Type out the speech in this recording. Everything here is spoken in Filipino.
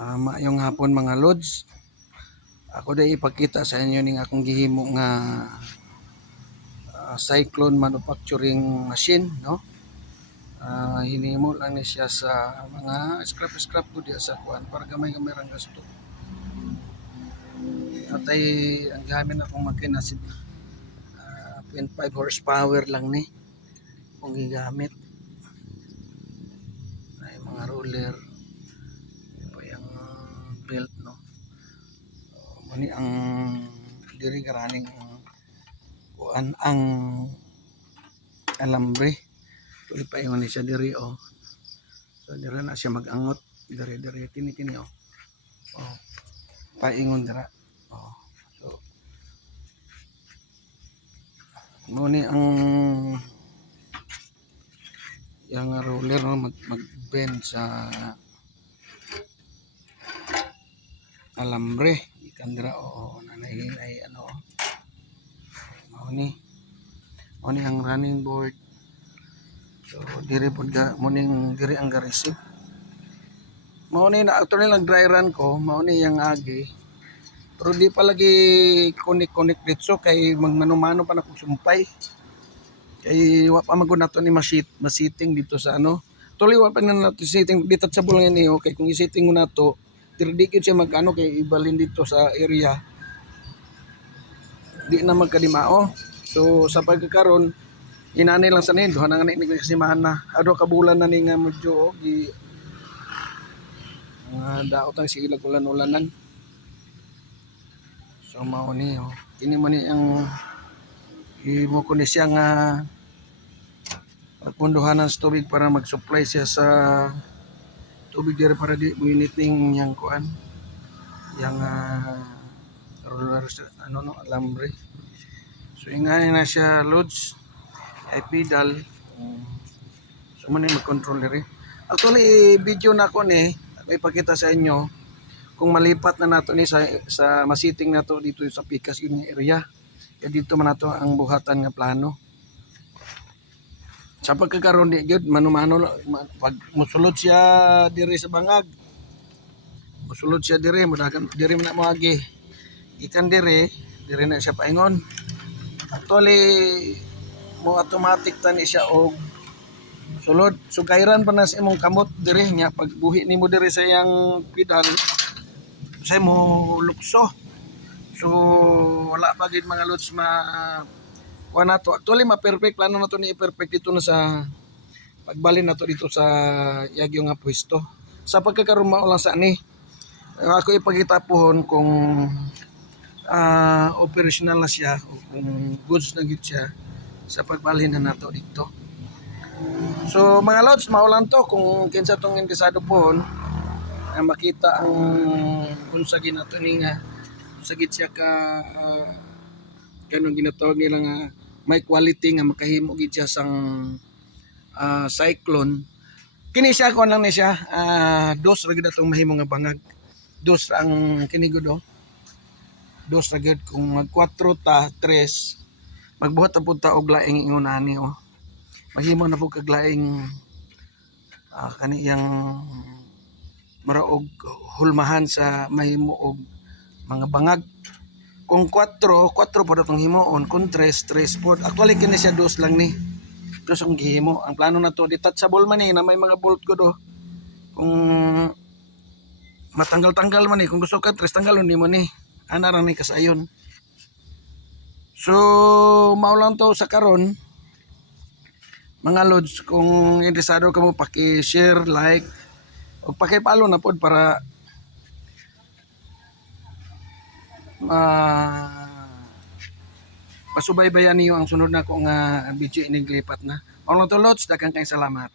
Maayong hapon mga lods. Ako day ipakita sa inyo ning akong gihimo nga cyclone manufacturing machine, no? Hinimo lang ni siya sa mga scrap ko diya sa kuan para gamay-gamay rang gasto. Atay ang gamit akong makina si 0.5 horsepower lang ni kung gigamit. Ay mga roller pa yung belt, no? Muni ang diri karaning kuan ang alambre. Tuloy pa yung siya diri, oh. So diri na siya mag-angot, diri tini oh. Oh. Paingon dira. Oh. So muni ang yang roller, no, mag-bend sa alambre ikan dira, oo, nanay ano, mauni ang running board. So diri pud ga muning diri ang ga-receive. Mauni na actually nag-dry run ko, mauni yang agi. Pero di pa lagi connect dito kay magmano-mano pa na kog sumpay. Kay wa pa magud nato ni masiting dito sa ano. Tuloy wa pa na nato setting detachable nga niyo kay kung i-setting mo nato diri di siya magano kay ibalin dito sa area. Di na magkadimao. So sa pagkakaron inani lang sa ni duha na nga ni semana. Ado ka bulan na ni nga medyo gi daot ang silag ulan-ulanan. So mao ni, oh. Kini man ni ang himo ko ni siya nga pagpunduhanan sa tubig para mag-supply siya sa tubig diri para di buinit ning yang kuan yang roller ano, no, alambre. So ingani na siya loads ay pedal. So man ni mag-control diri. Actually video na ko ni may pakita sa inyo kung malipat na nato ni sa masiting nato dito sa Pikas yung area. Kaya dito man nato ang buhatan nga plano. Sa pagkakaroon di gyud mano-mano pag musulod siya diri sa bangag. Musulod siya diri mudagan diri man na moagi. Ikan diri na siya paingon. Actually mo automatic tani siya og sulod. So kairan pa na sa imong kamot diri nya pagbuhi nimo diri sa iyang pedal sa mo lukso. So wala pa gid mga lods kuha nato. Actually ma-perfect plano nato ni i-perfect dito na sa pagbalin nato dito sa yagyo nga pwesto. Sa pagkakaroon mao lang sa ni ako ipakita pohon kung operational na siya o kung goods na gid siya sa pagbalhin na nato dito. So mga lods mao lang to kung kinsa tong interesado pohon makita ang unsa ginato ni nga unsa gid siya ka kanang ginatawag nila nga may quality nga makahimo gid siya sang cyclone. Kini siya kuan lang ni siya dos ra gid atong mahimo nga bangag. Dos ang kini gud, oh. Dos ra gid kung mag 4 ta 3 magbuhat ta pud ta og laing ingon ani, oh. Mahimo na pud kag laing kaniyang maraog hulmahan sa mahimo og mga bangag. Kung 4 po datong himuon, kung 3 po. Actually kini siya 2 lang ni. 2 ang gihimo. Ang plano na to detachable man ni na may mga bolt ko do. Kung matanggal-tanggal man ni, kung gusto ka 3 tanggalon nimo ni. Ana ra ni kasayon. So mao lang to sa karon. Mga lods, kung interesado ka mo paki-share, like o paki-follow na pod para masubaybayan niyo ang sunod na ko nga video iniglipat na. Mga lods, daghang kay salamat.